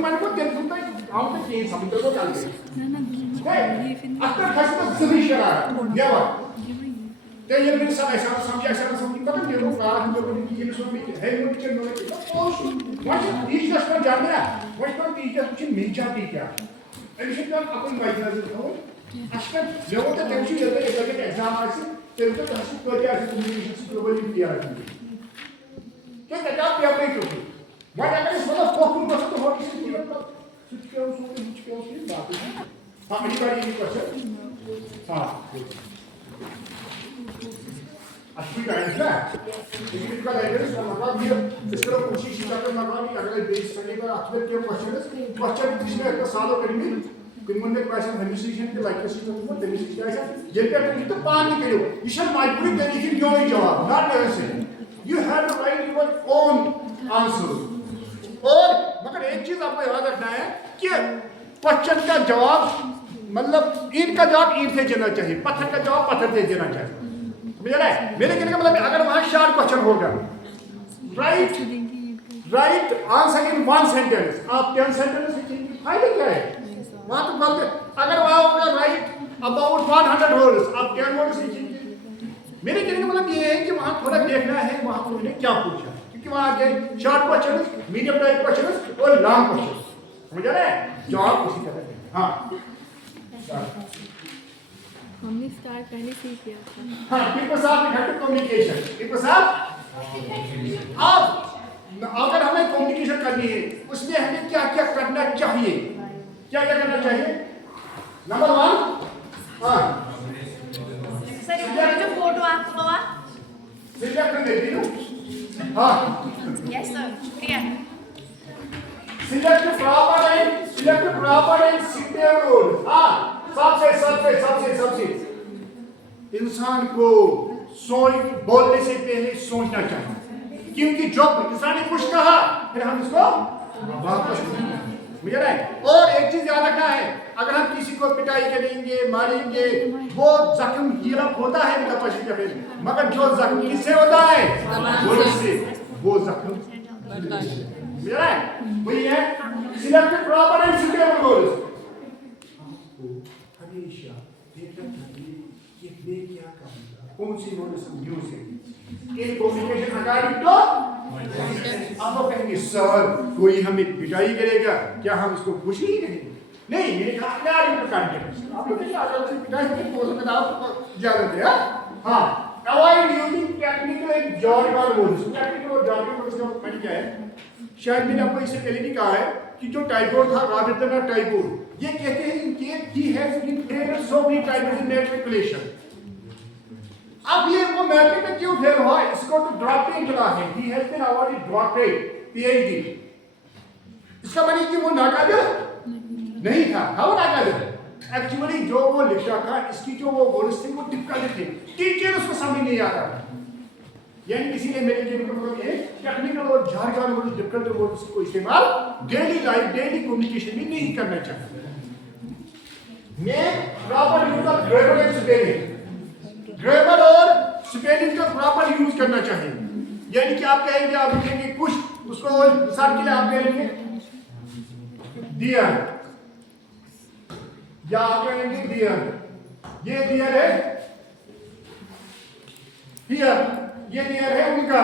मन को तेरे सुनता है आउं तो चेंज समझ को चल गए अक्कर खसता सभी शरा देवा ते ये मेरे साथ ऐसा समझ पता नहीं लोग रात में जो ये सो में है वो टीचर नो के तो व्हाट टीचर्स को जानते हैं व्हाट को टीचर्स कुछ मेजर टीचर एडिशन का अपन वाइजर हो अक्कर जो तो टेंशन ये तो एक एग्जाम आसी तेरे तो हंसी को क्या कम्युनिकेशन ग्लोबली किया है क्या कहता है आप नहीं तो व्हाट अगर इस मतलब फोकस बस तो हो किसी की मतलब कुछ क्या उसकी बात है हां एनीबॉडी एनी क्वेश्चन हां अच्छी टाइम है लेकिन इसका लाइब्रेरी का मतलब ये इसको कोशिश करना मतलब कि अगर बेस करने का आखिर के क्वेश्चन जिसमें एक सालों करेंगे किन्मंडे क्वेश्चन हमिसिशन के लाइब्रेरी का मतलब हमिसिशन ऐसा ये क्या तो पानी करो you should migrate anything your जवाब not necessary you have to write your own answer और मगर एक चीज आपको याद रखना है कि क्वेश्चन का जवाब मतलब ईंट का जवाब ईंट से देना चाहिए पत्थर का जवाब पत्थर से देना चाहिए समझ रहे हैं मेरे कहने का मतलब अगर वहां शार्ट क्वेश्चन होगा right answer in one sentence आप 10 सेंटेंस लिखेंगे फायदा क्या है वहां तो बोलते अगर वहां होगा राइट अबाउट 100 वर्ड्स आप 10 वर्ड्स लिखेंगे मेरे कहने का मतलब ये है कि वहां थोड़ा देखना है वहां उन्होंने क्या पूछा क्योंकि वहां आगे short question medium type question और लॉन्ग क्वेश्चन समझ रहे हैं जवाब उसी तरह है हां हमने स्टार्ट पहले से ही किया था हां पीपल साहब ने घट कम्युनिकेशन पीपल साहब अब अगर हमें कम्युनिकेशन करनी है उसमें हमें क्या क्या करना चाहिए क्या क्या करना चाहिए नंबर 1 हां सर ये जो फोटो आपको हुआ सिलेक्ट कर देती हूं हां यस सर शुक्रिया select proper and suitable role हां सबसे इंसान को बोलने से पहले सोचना चाहिए क्योंकि जब इंसान ने कुछ कहा फिर हम इसको वापस मुझे ना और एक चीज याद रखना है अगर हम किसी को पिटाई करेंगे मारेंगे वो जख्म हील होता है मगर जो जख्म किससे होता है वो जख्म मेरा वही है select proper and suitable roles हमेशा देखना चाहिए कि मैं क्या करूंगा कौन सी नॉलेज यूज करेंगे इन कम्युनिकेशन अकॉर्डिंग टू आप लोग कहेंगे सर कोई हमें पिटाई करेगा क्या हम इसको खुश नहीं करेंगे नहीं मेरे कहा अकॉर्डिंग टू कंटेक्स्ट आप लोग क्या अगर से पिटाई को आप ज्यादा दे हां avoid using technical and jargon words technical और जॉर्गन वर्ड्स का मतलब क्या है शायद मैंने आपको इससे पहले भी कहा है कि जो टाइपोर था रविंद्रनाथ टैगोर ये कहते हैं कि he has been created so many types in matriculation अब ये वो मैट्रिक में क्यों फेल हुआ इसको तो ड्रॉपिंग मिला है he has been awarded doctorate PhD इसका मतलब कि वो नाकाबिल नहीं था वो नाकाबिल एक्चुअली जो वो लिखा था इसकी जो वो वर्ड्स थे वो डिफिकल्ट थे टीचर उसको समझ नहीं आ रहा था यानी इसीलिए मेरे लिए मतलब ये टेक्निकल और जार्गन वर्ड डिफिकल्ट वर्ड्स को इस्तेमाल डेली लाइफ डेली कम्युनिकेशन में नहीं करना चाहिए मैं proper use of grammar and spelling grammar और स्पेलिंग का प्रॉपर यूज करना चाहिए यानी कि आप कहेंगे आप लिखेंगे कुछ उसको मिसाल के लिए आप कहेंगे डियर या आप कहेंगे डियर ये डियर है हियर ये नियर है उनका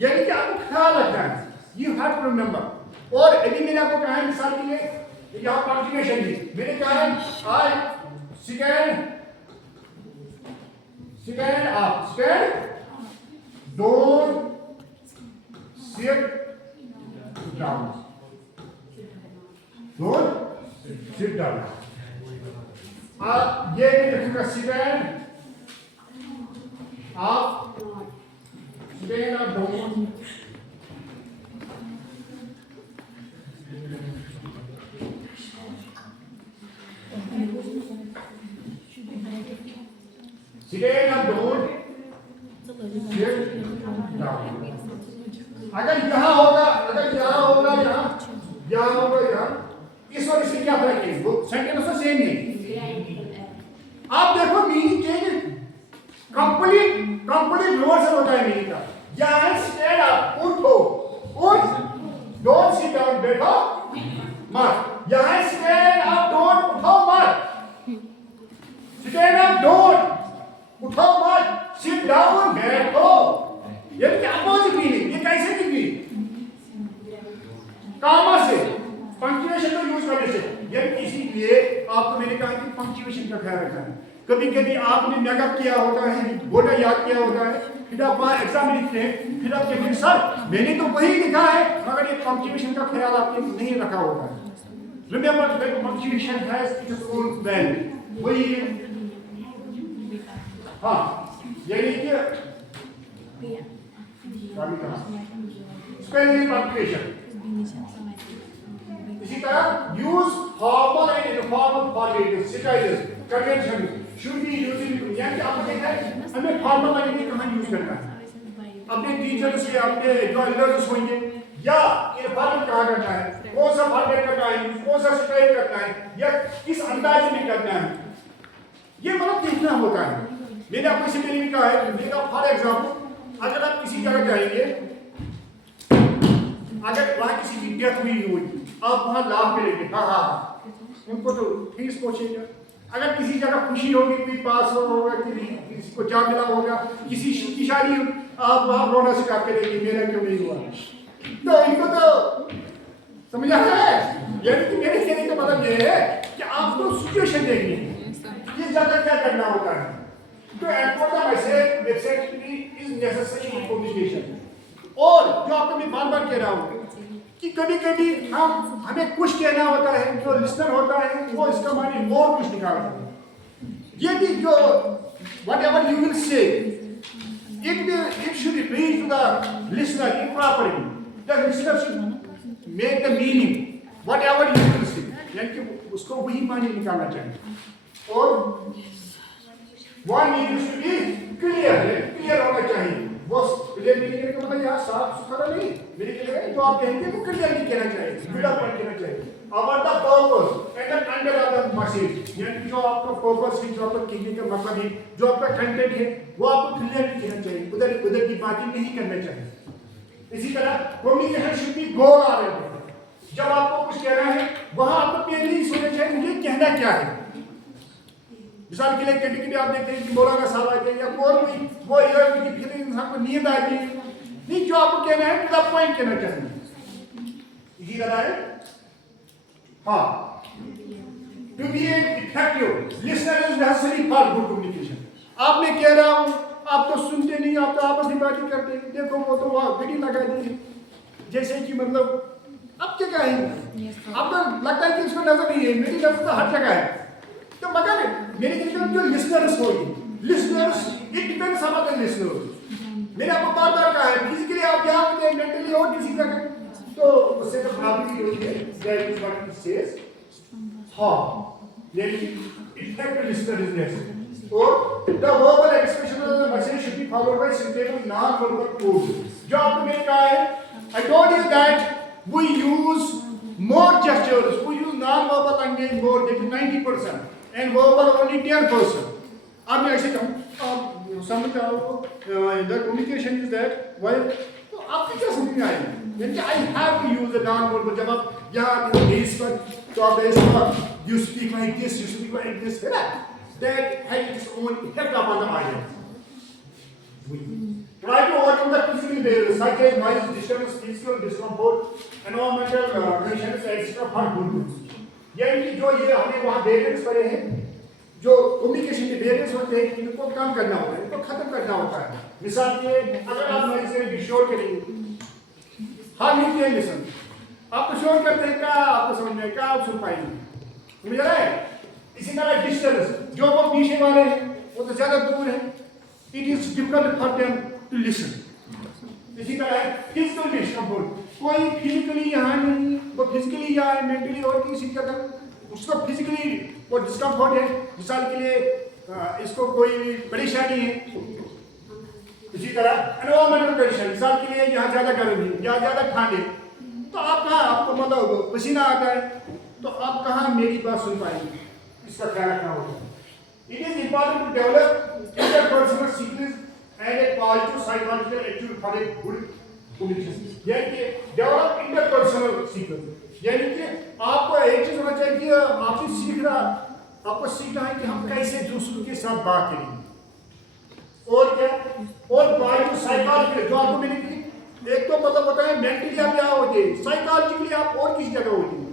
यानी कि आपको ख्याल रखना है यू हैव टू रिमेंबर और यदि मैंने आपको कहा है मिसाल के लिए यहाँ पंक्चुएशन दी मैंने कहा है I stand up stand don't sit down आप ये नहीं लिखूंगा stand up stand up don't stand up don't sit down अगर यहाँ होगा इस और इससे क्या फर्क है वो सेंटेंस तो सेम है आप देखो मीनिंग चेंज कंप्लीट रिवर्सल होता है मीनिंग का यहाँ स्टैंड अप उठो डोंट सिट डाउन बैठो मत। यहाँ स्टैंड अप डोंट, उठाओ मत। स्टैंड अप डोंट, उठाओ मत। सिट डाउन, बैठो। ये क्या अपोजिट मीनिंग, ये कैसे निकली? कामा से, पंक्चुएशन को यूज करने से। ये इसीलिए आपको मैंने कहा कि पंक्चुएशन का ख्याल रखना है। कभी कभी आपने मेकअप किया होता है, बोर्ड याद किया होता है, फिर आप वहाँ एग्जाम लिखते हैं, फिर आप कहते हैं सर मैंने तो वही लिखा है, मगर ये पंक्चुएशन का ख्याल आपने नहीं रखा होता है। Remember that punctuation has its own value. वही है। हाँ, यानी कि spelling punctuation। इसी तरह use formal and informal formalities, strategies, conventions should be used। यानी कि आपको देखा है हमें formal लैंग्वेज कहाँ यूज करना है? अपने टीचर्स से, अपने जो एल्डर्स होंगे, या इन्फॉर्मल कहाँ करना है, कौन सा फॉर्मेट करना है, कौन सा स्टाइल करना है, या किस अंदाज में करना है, ये मतलब देखना होता है। मैंने आपको इससे पहले भी कहा है, देखा फॉर एग्जाम्पल अगर आप किसी जगह जाएंगे, अगर वहाँ किसी की डेथ हुई होगी, आप वहाँ लाभ करेंगे, हाँ हाँ, उनको तो फीस पहुँचेगा। अगर किसी जगह खुशी होगी, कोई पास होगा, किसी को जा मिला होगा, किसी की शादी, आप वहाँ रोना स्टार्ट करेंगे, मेरा क्यों नहीं हुआ? तो इनको तो समझ आता है। यानी कि मेरे कहने का मतलब ये है कि आपको सिचुएशन देखनी है, ये ज्यादा क्या करना होता है। तो एयरपोर्ट का message website is necessary in communication. और जो आपको मैं बार बार कह रहा हूँ कि कभी कभी हमें कुछ कहना होता है, जो लिसनर होता है वो इसका माने और कुछ निकालता है। ये भी जो whatever you will say, it should reach to the listener improperly. The listener should make the meaning whatever you will say, यानी कि उसको वही माने निकालना चाहिए। और one meaning should be clear, clear होना चाहिए। वो क्लियर मीनिंग का मतलब यहाँ साफ सुथरा नहीं, मेरे लिए जो आप कहेंगे वो क्लियर नहीं कहना चाहिए, विदा पॉइंट कहना चाहिए। About the purpose and the content of the message, यानी कि जो आपका पर्पस है, जो आपका कहने का मतलब है, जो आपका कंटेंट है, वो आपको क्लियर नहीं कहना चाहिए, उधर की बातें नहीं करना चाहिए। इसी तरह communication should be goal oriented. जब आपको कुछ कहना है, वहाँ आपको पहले ही सोचना चाहिए मुझे कहना क्या है। मिसाल के लिए कभी कभी आप देखते हैं कि मौलाना साहब आते हैं या कोई वो इधर की फिर इंसान को नींद आ गई, नहीं, जो आपको कहना है टू द पॉइंट कहना चाहिए। इसी तरह है हाँ, to be effective listener is necessary for good communication. आप मैं कह रहा हूँ, आप तो सुनते नहीं, आप तो आपस में बातें करते हैं, देखो वो तो वहाँ वीडियो लगा दी है, जैसे कि मतलब अब क्या कहेंगे, अब तो लगता है कि इसको नजर नहीं है, मेरी नजर तो हर जगह है। तो मगर मेरे ख्याल जो लिसनर्स होगी, listeners it depends upon the listeners. मैंने आपको बार बार कहा है, फिजिकली आप यहाँ होते हैं, मेंटली और किसी जगह, तो उससे तो प्रॉब्लम होती है। That is what it says. हां, यानी इफेक्टिव लिसनर इज नेसेसरी। और the verbal expression of the message should be followed by suitable non verbal codes. जो आपको मैंने कहा है, I told you that we use more gestures, we use non-verbal language more than 90%, and verbal only 10%. अब मैं ऐसे कहूँ, समझ आओ, the communication is that why? तो आपको क्या समझ में आएगा? यानी कि I have to use the non-verbal। जब आप यहाँ बेस पर, तो आप बेस पर you speak like this, you speak like this, है ना? That has its own effect upon the audience. Try to overcome the physical barriers such as noise, disturbance, physical discomfort, environmental conditions, etc. for good. यानी कि जो ये हमें वहाँ barriers पड़े हैं, जो कम्युनिकेशन के barriers होते हैं, इनको कम करना होता है, इनको खत्म करना होता है। मिसाल के अगर आप noise से डिस्टोर्ट करेंगे, how you can listen, आप तो शोर करते हैं क्या, आपको समझ में क्या आप सुन पाएंगे, समझ रहा है? इसी तरह डिस्टेंस, जो वो पीछे वाले हैं, वो तो ज़्यादा दूर है, it is difficult for them to listen. इसी तरह फिजिकल डिस्कम्फर्ट, कोई फिजिकली यहाँ नहीं, वो फिजिकली यहाँ है, मेंटली और किसी जगह उसको फिजिकली वो डिस्कम्फर्ट है। मिसाल के लिए इसको कोई परेशानी है। इसी तरह एनवायरमेंटल कंडीशन, मिसाल के लिए यहाँ ज़्यादा गर्म है, यहाँ ज़्यादा ठंड है, तो आप कहाँ, आपको मतलब पसीना आता है, तो आप कहाँ मेरी बात सुन पाएंगे, इसका ख्याल रखना होगा। It is important to develop interpersonal skills and a positive psychological attitude for a good communication यानी कि डेवलप इंटरपर्सनल सीक्वेंस यानी कि आपको एक चीज होना चाहिए कि आपको सीखना है कि हम कैसे दूसरों के साथ बात करेंगे और क्या और बायो साइकोलॉजी जो आपको मैंने की एक तो मतलब होता है मेंटली आप यहाँ होते हैं साइकोलॉजिकली आप और किसी जगह होते हैं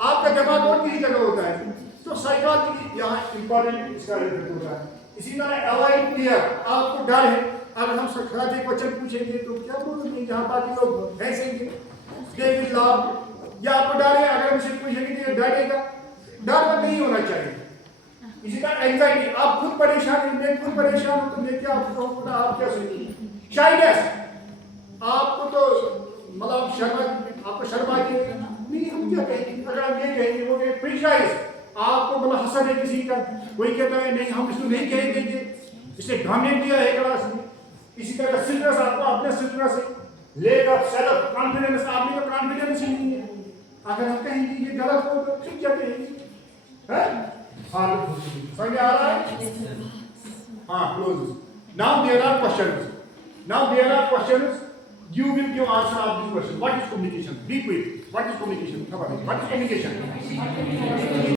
आपका दिमाग और किसी जगह होता है तो साइकोलॉजी यहाँ इंपॉर्टेंट इसका रिलेटेड होता है इसी तरह अवॉइड फियर आपको डर है अगर हम खाते क्वेश्चन पूछेंगे तो क्या बोलेंगे जहाँ बाकी लोग हंसेंगे दे विल लाफ या आपको डर है अगर हमसे पूछेंगे तो डरेगा डर नहीं होना चाहिए इसी तरह एंजाइटी आप खुद परेशान हैं मैं खुद परेशान हूँ तो मैं क्या आपको आप क्या सोचेंगे शायद आपको तो मतलब शर्मा आपको शर्मा के नहीं हम क्या कहेंगे अगर हम ये कहेंगे वो प्रेशराइज आपको मतलब हंसा है किसी का कोई कहता है नहीं हम इसको नहीं कहेंगे कि इसे घमंड दिया है क्लास में इसी तरह स्ट्रेस आपको अपने स्ट्रेस से लेक ऑफ सेल्फ कॉन्फिडेंस आपने तो कॉन्फिडेंस ही नहीं है अगर हम कहेंगे ये गलत हो तो फिर क्या कहेंगे हैं हालत समझ आ रहा है हाँ close now there are questions you will give answer of this question what is communication be quick what is communication what is communication